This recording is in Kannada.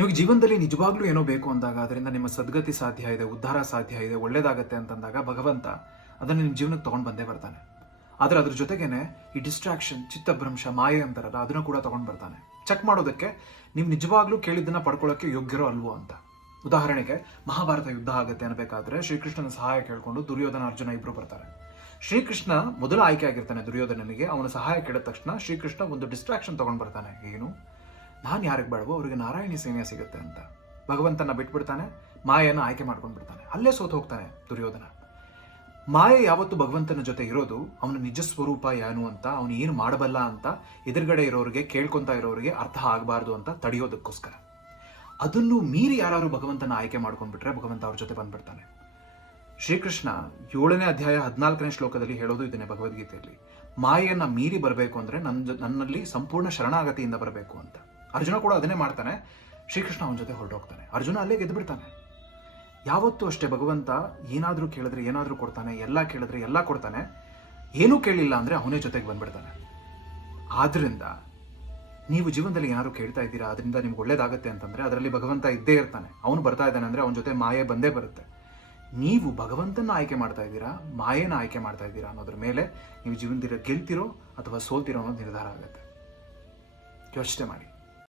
ನಿಮಗೆ ಜೀವನದಲ್ಲಿ ನಿಜವಾಗ್ಲೂ ಏನೋ ಬೇಕು ಅಂದಾಗ, ಅದರಿಂದ ನಿಮ್ಮ ಸದ್ಗತಿ ಸಾಧ್ಯ ಇದೆ, ಉದ್ಧಾರ ಸಾಧ್ಯ ಇದೆ, ಒಳ್ಳೇದಾಗತ್ತೆ ಅಂತಂದಾಗ ಭಗವಂತ ಅದನ್ನು ನಿಮ್ಮ ಜೀವನಕ್ಕೆ ತಗೊಂಡು ಬಂದೇ ಬರ್ತಾನೆ. ಆದರೆ ಅದ್ರ ಜೊತೆಗೇನೆ ಈ ಡಿಸ್ಟ್ರಾಕ್ಷನ್ ಚಿತ್ತಭ್ರಂಶ, ಮಾಯೆ ಅಂತಾರಲ್ಲ, ಅದನ್ನು ಕೂಡ ತಗೊಂಡು ಬರ್ತಾನೆ. ಚೆಕ್ ಮಾಡೋದಕ್ಕೆ ನಿಮ್ ನಿಜವಾಗ್ಲೂ ಕೇಳಿದ್ದನ್ನ ಪಡ್ಕೊಳ್ಳೋಕೆ ಯೋಗ್ಯರೋ ಅಲ್ವೋ ಅಂತ. ಉದಾಹರಣೆಗೆ, ಮಹಾಭಾರತ ಯುದ್ಧ ಆಗುತ್ತೆ ಅನ್ಬೇಕಾದ್ರೆ ಶ್ರೀಕೃಷ್ಣನ ಸಹಾಯ ಕೇಳ್ಕೊಂಡು ದುರ್ಯೋಧನ, ಅರ್ಜುನ ಇಬ್ಬರು ಬರ್ತಾರೆ. ಶ್ರೀಕೃಷ್ಣ ಮೊದಲು ಆಯ್ಕೆ ಆಗಿರ್ತಾನೆ ದುರ್ಯೋಧನನಿಗೆ, ಅವನ ಸಹಾಯ ಕೇಳಿದ ತಕ್ಷಣ ಶ್ರೀಕೃಷ್ಣ ಒಂದು ಡಿಸ್ಟ್ರಾಕ್ಷನ್ ತಗೊಂಡ್ ಬರ್ತಾನೆ. ಏನು? ನಾನು ಯಾರಿಗೆ ಬೇಡವೋ ಅವರಿಗೆ ನಾರಾಯಣಿ ಸೇನೆಯ ಸಿಗುತ್ತೆ ಅಂತ. ಭಗವಂತನ ಬಿಟ್ಬಿಡ್ತಾನೆ ಮಾಯನ ಆಯ್ಕೆ ಮಾಡ್ಕೊಂಡು ಬಿಡ್ತಾನೆ. ಅಲ್ಲೇ ಸೋತು ಹೋಗ್ತಾನೆ ದುರ್ಯೋಧನ. ಮಾಯೆ ಯಾವತ್ತು ಭಗವಂತನ ಜೊತೆ ಇರೋದು ಅವನ ನಿಜ ಸ್ವರೂಪ ಏನು ಅಂತ, ಅವನು ಏನು ಮಾಡಬಲ್ಲ ಅಂತ, ಎದುರುಗಡೆ ಇರೋರಿಗೆ, ಕೇಳ್ಕೊತಾ ಇರೋರಿಗೆ ಅರ್ಥ ಆಗಬಾರ್ದು ಅಂತ ತಡೆಯೋದಕ್ಕೋಸ್ಕರ. ಅದನ್ನು ಮೀರಿ ಯಾರು ಭಗವಂತನ ಆಯ್ಕೆ ಮಾಡ್ಕೊಂಡ್ಬಿಟ್ರೆ ಭಗವಂತ ಅವ್ರ ಜೊತೆ ಬಂದ್ಬಿಡ್ತಾನೆ. ಶ್ರೀಕೃಷ್ಣ ಏಳನೇ ಅಧ್ಯಾಯ ಹದಿನಾಲ್ಕನೇ ಶ್ಲೋಕದಲ್ಲಿ ಹೇಳೋದು ಇದನ್ನೇ ಭಗವದ್ಗೀತೆಯಲ್ಲಿ. ಮಾಯೆಯನ್ನು ಮೀರಿ ಬರಬೇಕು ಅಂದರೆ ನನ್ನ ನನ್ನಲ್ಲಿ ಸಂಪೂರ್ಣ ಶರಣಾಗತಿಯಿಂದ ಬರಬೇಕು ಅಂತ. ಅರ್ಜುನ ಕೂಡ ಅದನ್ನೇ ಮಾಡ್ತಾನೆ. ಶ್ರೀಕೃಷ್ಣ ಅವನ ಜೊತೆ ಹೊರಟೋಗ್ತಾನೆ. ಅರ್ಜುನ ಅಲ್ಲೇ ಗೆದ್ದು ಬಿಡ್ತಾನೆ. ಯಾವತ್ತೂ ಅಷ್ಟೇ ಭಗವಂತ ಏನಾದರೂ ಕೇಳಿದ್ರೆ ಏನಾದರೂ ಕೊಡ್ತಾನೆ, ಎಲ್ಲ ಕೇಳಿದ್ರೆ ಎಲ್ಲ ಕೊಡ್ತಾನೆ. ಏನೂ ಕೇಳಿಲ್ಲ ಅಂದರೆ ಅವನೇ ಜೊತೆಗೆ ಬಂದ್ಬಿಡ್ತಾನೆ. ಆದ್ದರಿಂದ ನೀವು ಜೀವನದಲ್ಲಿ ಏನಾದ್ರು ಕೇಳ್ತಾ ಇದ್ದೀರಾ ಅದರಿಂದ ನಿಮ್ಗೆ ಒಳ್ಳೇದಾಗುತ್ತೆ ಅಂತಂದರೆ ಅದರಲ್ಲಿ ಭಗವಂತ ಇದ್ದೇ ಇರ್ತಾನೆ. ಅವನು ಬರ್ತಾ ಇದ್ದಾನೆ ಅಂದರೆ ಅವನ ಜೊತೆ ಮಾಯೆ ಬಂದೇ ಬರುತ್ತೆ. ನೀವು ಭಗವಂತನ ಆಯ್ಕೆ ಮಾಡ್ತಾ ಇದ್ದೀರಾ, ಮಾಯೆನ ಆಯ್ಕೆ ಮಾಡ್ತಾ ಇದ್ದೀರಾ ಅನ್ನೋದ್ರ ಮೇಲೆ ನೀವು ಜೀವನದಲ್ಲಿ ಗೆಲ್ತಿರೋ ಅಥವಾ ಸೋಲ್ತಿರೋ ಅನ್ನೋದು ನಿರ್ಧಾರ ಆಗುತ್ತೆ. ಯೋಚನೆ ಮಾಡಿ.